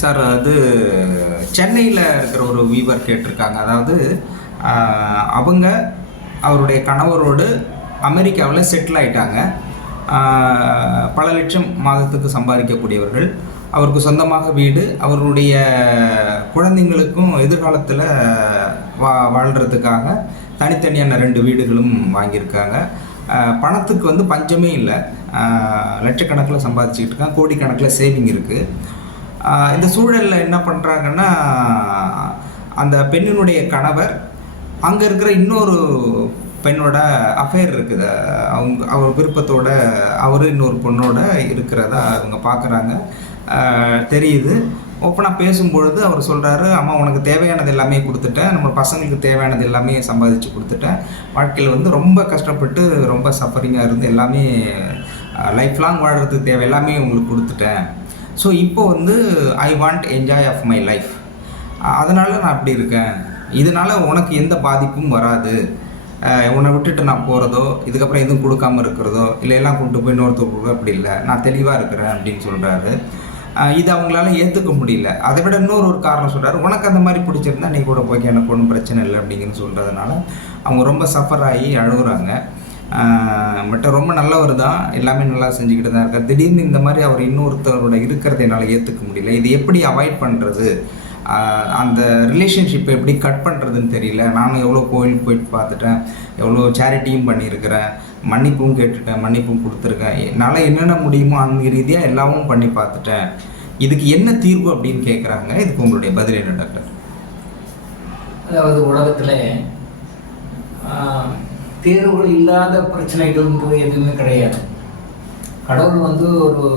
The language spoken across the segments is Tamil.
சார் அது சென்னையில் இருக்கிற ஒரு வீவர் கேட்டிருக்காங்க. அதாவது அவங்க அவருடைய கணவரோடு அமெரிக்காவில் செட்டில் ஆகிட்டாங்க. பல லட்சம் மாதத்துக்கு சம்பாதிக்கக்கூடியவர்கள். அவருக்கு சொந்தமாக வீடு, அவருடைய குழந்தைங்களுக்கும் எதிர்காலத்தில் வாழ்கிறதுக்காக தனித்தனியான 2 வீடுகளும் வாங்கியிருக்காங்க. பணத்துக்கு பஞ்சமே இல்லை. லட்சக்கணக்கில் சம்பாதிச்சுக்கிட்டு இருக்காங்க, கோடிக்கணக்கில் சேவிங் இருக்குது. இந்த சூழலில் என்ன பண்ணுறாங்கன்னா, அந்த பெண்ணினுடைய கணவர் அங்கே இருக்கிற இன்னொரு பெண்ணோட அஃபேர் இருக்குது. அவர் விருப்பத்தோட அவர் இன்னொரு பொண்ணோட இருக்கிறதா அவங்க பார்க்குறாங்க, தெரியுது. ஓப்பனாக பேசும்பொழுது அவர் சொல்கிறாரு, அம்மா உனக்கு தேவையானது எல்லாமே கொடுத்துட்டேன், நம்ம பசங்களுக்கு தேவையானது எல்லாமே சம்பாதிச்சு கொடுத்துட்டேன், வாழ்க்கையில் ரொம்ப கஷ்டப்பட்டு ரொம்ப சஃபரிங்காக இருந்து எல்லாமே லைஃப் லாங் வாழ்கிறதுக்கு தேவை எல்லாமே உங்களுக்கு கொடுத்துட்டேன். ஸோ இப்போ I want enjoy of my life, அதனால் நான் அப்படி இருக்கேன். இதனால் உனக்கு எந்த பாதிப்பும் வராது. உன்னை விட்டுட்டு நான் போகிறதோ, இதுக்கப்புறம் எதுவும் கொடுக்காமல் இருக்கிறதோ, இல்லை எல்லாம் கொண்டு போய் இன்னொருத்தருக்கு அப்படி இல்லை, நான் தெளிவாக இருக்கிறேன் அப்படின்னு சொல்கிறாரு. இது அவங்களால ஏற்றுக்க முடியல. அதை விட இன்னொரு காரணம் சொல்கிறாரு, உனக்கு அந்த மாதிரி பிடிச்சிருந்தா நீ கூட போய்க்க, எனக்கு ஒன்றும் பிரச்சனை இல்லை அப்படிங்கிறது சொல்கிறதுனால அவங்க ரொம்ப சஃபர் ஆகி அழுகுறாங்க. பட் ரொம்ப நல்லவர் தான், எல்லாமே நல்லா செஞ்சுக்கிட்டு தான் இருக்கார். திடீர்னு இந்த மாதிரி அவர் இன்னொருத்தரோட இருக்கிறத என்னால் ஏற்றுக்க முடியல. இது எப்படி அவாய்ட் பண்ணுறது, அந்த ரிலேஷன்ஷிப்பை எப்படி கட் பண்ணுறதுன்னு தெரியல. நானும் எவ்வளோ கோயிலுக்கு போயிட்டு பார்த்துட்டேன், எவ்வளோ சேரிட்டியும் பண்ணியிருக்கிறேன், மன்னிப்பும் கேட்டுட்டேன், மன்னிப்பும் கொடுத்துருக்கேன், என்னால் என்னென்ன முடியுமோ ஆன்மீக ரீதியாக எல்லாமும் பண்ணி பார்த்துட்டேன். இதுக்கு என்ன தீர்வு அப்படின்னு கேட்குறாங்க. இதுக்கு உங்களுடைய பதில் என்ன டாக்டர்? அதாவது உலகத்தில் தீர்வுகள் இல்லாத பிரச்சனைகள் எதுவுமே கிடையாது. கடவுள் ஒரு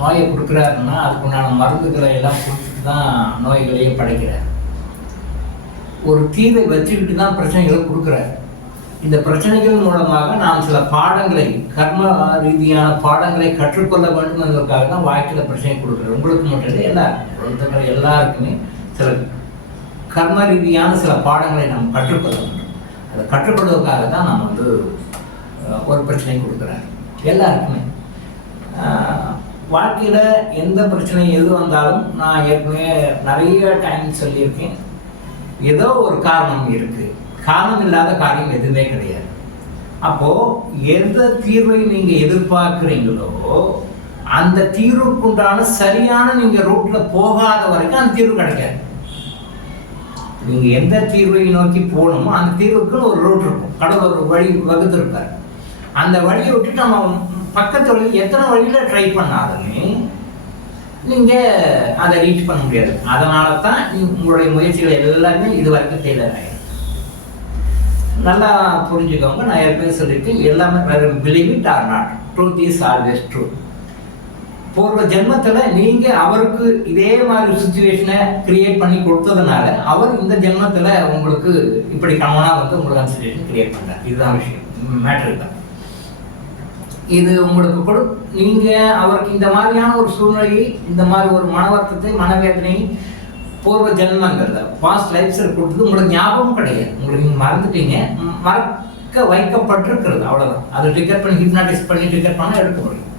நோயை கொடுக்குறாருன்னா அதுக்குண்டான மருந்துகளை எல்லாம் கொடுத்துட்டு தான் நோய்களையே படைக்கிறார். ஒரு தீர்வை வச்சுக்கிட்டு தான் பிரச்சனைகளை கொடுக்குறாரு. இந்த பிரச்சனைகள் மூலமாக நாம் சில பாடங்களை, கர்ம ரீதியான பாடங்களை கற்றுக்கொள்ள வேண்டும் என்பதற்காக தான் வாழ்க்கையில் பிரச்சனை கொடுக்குறாரு. உங்களுக்கு மட்டும் இல்லை, எல்லாருக்கும், எல்லாருக்குமே சில கர்ம ரீதியான சில பாடங்களை நாம் கற்றுக்கொள்ள வேண்டும். அதை கற்றுக்கொள்வதற்காக தான் நாம் ஒரு பிரச்சனை கொடுக்குறாரு எல்லாருக்குமே. வாழ்க்கையில் எந்த பிரச்சனை எது வந்தாலும் நான் ஏற்கனவே நிறைய டைம் சொல்லியிருக்கேன், ஏதோ ஒரு காரணம் இருக்குது. காரணம் இல்லாத காரியம் எதுவுமே கிடையாது. அப்போது எந்த தீர்வை நீங்கள் எதிர்பார்க்குறீங்களோ அந்த தீர்வுக்குண்டான சரியான நீங்கள் ரூட்டில் போகாத வரைக்கும் அந்த தீர்வு கிடைக்காது. நீங்கள் எந்த தீர்வை நோக்கி போகணுமோ அந்த தீர்வுக்குன்னு ஒரு ரூட் இருக்கும். கடவுள் ஒரு வழி வகுத்திருப்பார். அந்த வழியை விட்டுட்டு நம்ம பக்கத்து வழியில் எத்தனை வழியில் ட்ரை பண்ணாலுமே நீங்கள் அதை ரீச் பண்ண முடியாது. அதனால தான் உங்களுடைய முயற்சிகள் எல்லாமே இது வரைக்கும் ஃபெயிலியர் ஆகிடும். நல்லா புரிஞ்சுக்கோங்க. நான் ஏற்கனவே சொல்லியிருக்கேன், எல்லாமே believe it or not, truth is always true. போகிற ஜென்மத்தில் நீங்கள் அவருக்கு இதே மாதிரி சுச்சுவேஷனை கிரியேட் பண்ணி கொடுத்ததுனால அவர் இந்த ஜென்மத்தில் உங்களுக்கு இப்படி கமனாக உங்களுக்கு அந்த சுச்சுவேஷன் கிரியேட் பண்ணுறார். இதுதான் விஷயம், மேட்ரு தான். இது உங்களுக்கு நீங்கள் அவருக்கு இந்த மாதிரியான ஒரு சூழ்நிலையை, இந்த மாதிரி ஒரு மன வருத்தத்தை, மனவேதனை பூர்வ ஜென்மங்களில் பாஸ்ட் லைஃப்ஸில் கொடுத்தது உங்களுக்கு ஞாபகம் கிடையாது. உங்களுக்கு நீங்கள் மறந்துட்டீங்க, மறக்க வைக்கப்பட்டிருக்கிறது, அவ்வளோதான். அதை டிக்கெட் பண்ணி ஹிப்னாட்டிஸ் பண்ணி டிக்கெட் பண்ணால் எடுக்க முடியும்.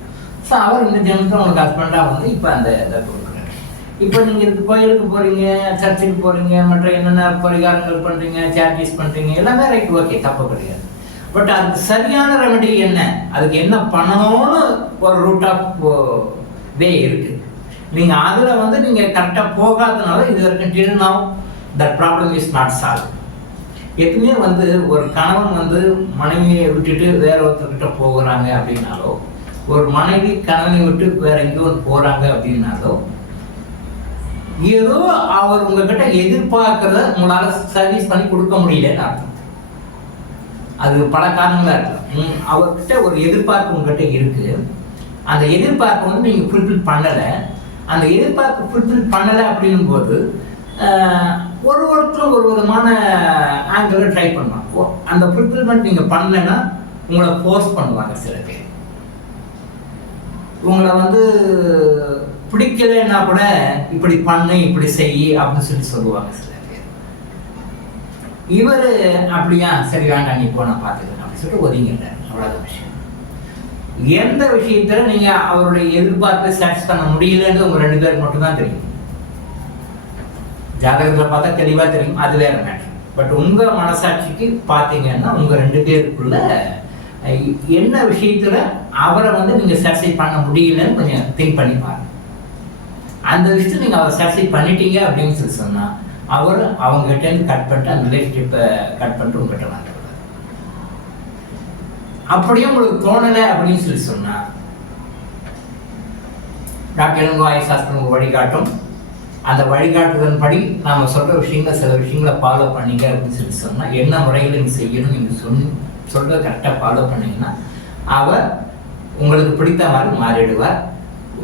ஸோ அவர் இந்த ஜென்மத்தில் உங்களுக்கு ஹஸ்பண்டாக இப்போ அந்த இதை கொடுக்குறாரு. இப்போ நீங்கள் இதுக்கு கோயிலுக்கு போகிறீங்க, சர்ச்சுக்கு போகிறீங்க, மற்ற என்னென்ன பரிகாரங்கள் பண்ணுறீங்க, சேரிட்டிஸ் பண்ணுறீங்க, எல்லாமே ரைட், ஓகே, தப்பு கிடையாது. பட் அதுக்கு சரியான ரெமெடி என்ன, அதுக்கு என்ன பண்ணணும்னு ஒரு ரூட் ஆஃப் வே இருக்குது. நீங்கள் அதில் நீங்கள் கரெக்டாக போகாதனால இது வரைக்கும் till now that problem is not solve. எப்பவுமே ஒரு கணவன் மனைவியை விட்டுட்டு வேற ஒருத்தர்கிட்ட போகிறாங்க அப்படின்னாலோ, ஒரு மனைவி கணவனை விட்டு வேற எங்கேயோ போகிறாங்க அப்படின்னாலோ, ஏதோ அவர் உங்ககிட்ட எதிர்பார்க்கறத உங்களால் சர்வீஸ் பண்ணி கொடுக்க முடியலன்னு அர்த்தம். அது பல காரணங்களாக இருக்கலாம். அவர்கிட்ட ஒரு எதிர்பார்ப்பு உங்ககிட்ட இருக்குது, அந்த எதிர்பார்ப்பு நீங்கள் ஃபுல்ஃபில் பண்ணலை. அந்த எதிர்பார்ப்பு ஃபுல்ஃபில் பண்ணலை அப்படின்னும் போது ஒருத்தரும் ஒரு விதமான ஆங்கிளில் ட்ரை பண்ணுவாங்க. அந்த ஃபுல்ஃபில்மெண்ட் நீங்கள் பண்ணலைன்னா உங்களை ஃபோர்ஸ் பண்ணுவாங்க. சில பேர் உங்களை பிடிக்கலைன்னா கூட இப்படி பண்ணு, இப்படி செய் அப்படின்னு சொல்லுவாங்க சில பேர். இவர் அப்படியா, சரி வேண்டாம் நீ போன பார்த்துக்கிறேன் அப்படின்னு சொல்லிட்டு ஒதுங்கிட்டார். அவ்வளோதான் விஷயம். எந்த விஷயத்துல நீங்க அவருடைய எதிர்பார்ப்பை சாட்டிஸ் பண்ண முடியலன்னு உங்க 2 பேருக்கு மட்டும்தான் தெரியும். ஜாதகத்தில் பார்த்தா தெளிவாக தெரியும், அது வேற மேட்டர். பட் உங்கள் மனசாட்சிக்கு பார்த்தீங்கன்னா உங்கள் 2 பேருக்குள்ள என்ன விஷயத்தில் அவரை வந்து நீங்கள் சாட்டிஸ்ஃபை பண்ண முடியலன்னு கொஞ்சம் திங்க் பண்ணி பாருங்க. அந்த விஷயத்தை நீங்கள் அவரை சாட்டிஸ்ஃபை பண்ணிட்டீங்க அப்படின்னு சொல்லி சொன்னால் அவர் அவங்ககிட்டேருந்து கட் பண்ணிட்டு அந்த ரிலேஷன்ஷிப்பை கட் பண்ணிட்டு உங்ககிட்ட வந்துடுவார். அப்படியே உங்களுக்கு தோணலை அப்படின்னு சொல்லி சொன்னால் டாக்டர் இளங்கோ ஆயுஷ் சாஸ்திரம் வழிகாட்டும். அந்த வழிகாட்டுதன் படி நாம் சொல்கிற விஷயங்களை சில விஷயங்களை ஃபாலோ பண்ணிக்க அப்படின்னு சொல்லி சொன்னால் என்ன முறையில் நீங்கள் செய்யணும் நீங்கள் சொல்கிறத கரெக்டாக ஃபாலோ பண்ணிங்கன்னா அவர் உங்களுக்கு பிடித்த மாதிரி மாறிடுவார்.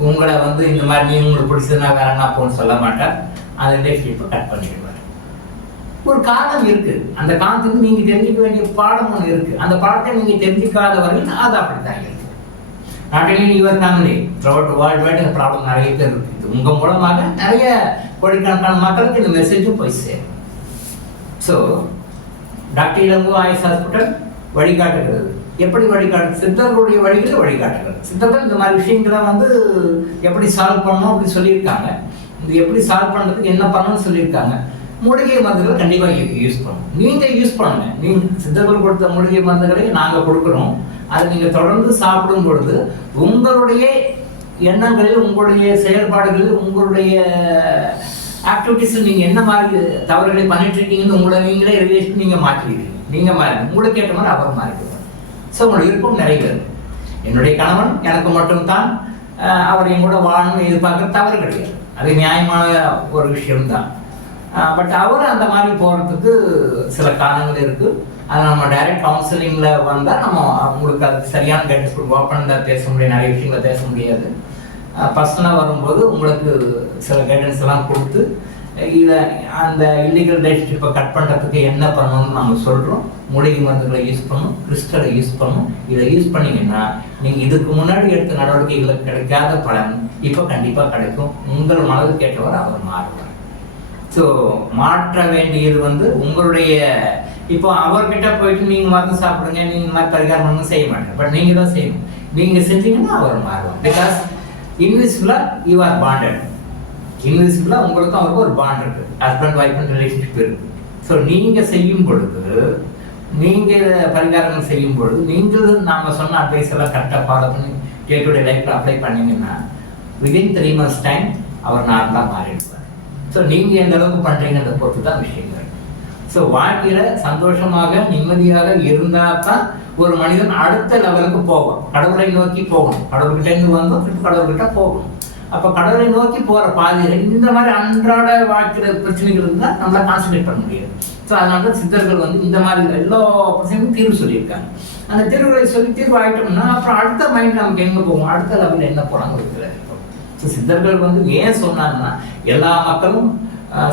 உங்களை வந்து இந்த மாதிரி நீ உங்களுக்கு பிடிச்சதுன்னா வேறனா போன்னு சொல்ல மாட்டார். அந்த ரிலேஷன்ஷிப்பை கட் பண்ணிடுவார். ஒரு காரணம் இருக்குது. அந்த காரணத்துக்கு நீங்கள் தெரிஞ்சுக்க வேண்டிய பாடம் ஒன்று இருக்குது. அந்த பாடத்தை நீங்கள் தெரிஞ்சுக்காத வரையில் அது அப்படித்தான் இருக்குது. Not only your family, throughout world wide இந்த ப்ராப்ளம் நிறைய பேர் இருக்குது. உங்கள் மூலமாக நிறைய கோடிக்கணக்கான மக்களுக்கு இந்த மெசேஜும் போய் சேரும். So doctor Ilango Ayush hospital வழிகாட்டுகிறது. எப்படி வழிகாட்டு? சித்தர்களுடைய வழிகளை வழிகாட்டுகிறது. சித்தர்கள் இந்த மாதிரி விஷயங்களை வந்து எப்படி சால்வ் பண்ணணும் அப்படி சொல்லியிருக்காங்க. இது எப்படி சால்வ் பண்ணுறதுக்கு என்ன பண்ணணும்னு சொல்லியிருக்காங்க. மூலிகை மருந்துகளை கண்டிப்பாக யூஸ் பண்ணணும். நீங்கள் யூஸ் பண்ணுங்க. நீங்கள் சித்தர்கள் கொடுத்த மூலிகை மருந்துகளை நாங்கள் கொடுக்குறோம். அதை நீங்கள் தொடர்ந்து சாப்பிடும் பொழுது உங்களுடைய எண்ணங்களில், உங்களுடைய செயல்பாடுகளில், உங்களுடைய ஆக்டிவிட்டீஸில் நீங்கள் என்ன மாதிரி தவறுகளை பண்ணிட்டு இருக்கீங்கன்னு உங்களை நீங்களே ரிலேஷன் நீங்கள் மாற்றிடுவீங்க. நீங்கள் மாறி உங்களுக்கு ஏற்ற மாதிரி அவர் மாறிடுவார். ஸோ உங்களோட விருப்பம் நிறைவேறும். என்னுடைய கணவன் எனக்கு மட்டும்தான் அவர் என் கூட வாழணும்னு எதிர்பார்க்குறது தவறு கிடையாது. அது நியாயமான ஒரு விஷயம்தான். பட் அவர் அந்த மாதிரி போகிறதுக்கு சில காரணங்கள் இருக்குது. அது நம்ம டைரக்ட் கவுன்சிலிங்கில் வந்தால் நம்ம உங்களுக்கு அது சரியான கைடன்ஸ் கொடுப்போம். ஓப்பனில் பேச முடியாது, நிறைய விஷயங்களை பேச முடியாது. பர்சனலாக வரும்போது உங்களுக்கு சில கைடன்ஸ் எல்லாம் கொடுத்து இதை அந்த இல்லீகல் ரிலேஷன்ஷிப்பை கட் பண்ணுறதுக்கு என்ன பண்ணணும்னு நம்ம சொல்கிறோம். மூலிகை மருந்துகளை யூஸ் பண்ணணும், கிறிஸ்டலை யூஸ் பண்ணணும். இதை யூஸ் பண்ணிங்கன்னா நீங்கள் இதுக்கு முன்னாடி எடுத்த நடவடிக்கைகளுக்கு கிடைக்காத பலன் இப்போ கண்டிப்பாக கிடைக்கும். உங்கள் மனதுக்கு ஏற்றவர் அவர் மாறுவார். ஸோ மாற்ற வேண்டியது வந்து உங்களுடைய, இப்போ அவர்கிட்ட போயிட்டு நீங்கள் மருந்து சாப்பிடுங்க, நீங்கள் இந்த மாதிரி பரிகாரம் ஒன்றும் செய்ய மாட்டேன். பட் நீங்கள் தான் செய்யணும். நீங்கள் செஞ்சீங்கன்னா அவர் மாறுவார். பிகாஸ் இன்விசிபிளாக யூ ஆர் பாண்டட். இன்விசிபிளாக உங்களுக்கும் அவருக்கும் ஒரு பாண்ட் இருக்குது. ஹஸ்பண்ட் ஒய்ஃப் ரிலேஷன்ஷிப் இருக்குது. ஸோ நீங்கள் செய்யும் பொழுது, நீங்கள் பரிகாரங்கள் செய்யும் பொழுது, நீங்கள் நாம் சொன்ன அட்வைஸ் எல்லாம் கரெக்டாக ஃபாலோ பண்ணி டே டு டே லைஃப்பில் அப்ளை பண்ணிங்கன்னா விதின் 3 months டைம் அவர் நார்மலாக மாறிடுவார். ஸோ நீங்கள் எந்த அளவுக்கு பண்ணுறீங்கன்றத பொறுத்து தான் விஷயங்கள். ஸோ வாழ்க்கையில் சந்தோஷமாக நிம்மதியாக இருந்தால் தான் ஒரு மனிதன் அடுத்த லெவலுக்கு போகும். கடவுளை நோக்கி போகணும். கடவுள்கிட்டேருந்து வந்தோம், திருப்பி கடவுள்கிட்ட போகணும். அப்போ கடவுளை நோக்கி போகிற பாதையில் இந்த மாதிரி அன்றாட வாழ்க்கையில் பிரச்சனைகள் இருந்தால் நம்மளால் கான்சன்ட்ரேட் பண்ண முடியாது. ஸோ அதனால தான் சித்தர்கள் வந்து இந்த மாதிரி எல்லா பிரச்சனையும் தீர்வு சொல்லியிருக்காங்க. அந்த தீர்வுகளை சொல்லி தீர்வு ஆகிட்டோம்னா அப்புறம் அடுத்த மைண்ட் நமக்கு எங்கே போகும், அடுத்த லெவலில் என்ன போகிறாங்க இருக்கிறார். ஸோ சித்தர்கள் வந்து ஏன் சொன்னாங்கன்னா எல்லா மக்களும்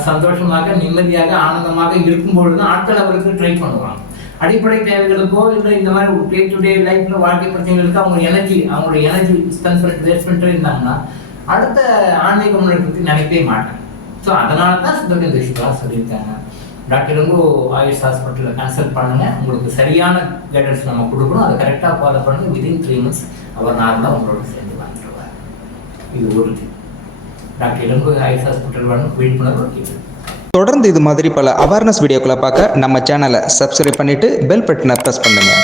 சந்தோஷமாக நிம்மதியாக ஆனந்தமாக இருக்கும்பொழுது தான் அடுத்த லெவலுக்கு ட்ரை பண்ணுவாங்க. அடிப்படை தேவைகளுக்கோ இல்லை இந்த மாதிரி டே டு டே லைஃப்பில் வாழ்க்கை பிரச்சனைகளுக்கு அவங்களுடைய எனர்ஜி ஸ்பெண்ட் பண்ணிட்டு வேஸ்ட் பண்ணிட்டு இருந்தாங்கன்னா அடுத்த ஆன்மீக முன்னேற்றத்தை பற்றி நினைக்கவே மாட்டாங்க. ஸோ அதனால தான் சித்தர்கள் இந்த விஷயத்தெல்லாம் சொல்லியிருக்காங்க. டாக்டர் இளங்கோ ஆயுஷ் ஹாஸ்பிட்டலில் கன்சல்ட் பண்ணுங்கள். உங்களுக்கு சரியான கைடன்ஸ் நம்ம கொடுக்கணும். அதை கரெக்டாக ஃபாலோ பண்ணுங்க. விதின் 3 months அவர் நார்மலாக உங்களோட சேர்ந்து வந்துடுவார். இது உறுதி. டாக்டர் இளங்கோ ஆயுஷ் ஹாஸ்பிட்டல் விழிப்புணர்வு இருக்குது. தொடர்ந்து இது மாதிரி பல அவேர்னஸ் வீடியோக்களை பார்க்க நம்ம சேனலை சப்ஸ்கிரைப் பண்ணிவிட்டு பெல் பட்டனை ப்ரெஸ் பண்ணுங்கள்.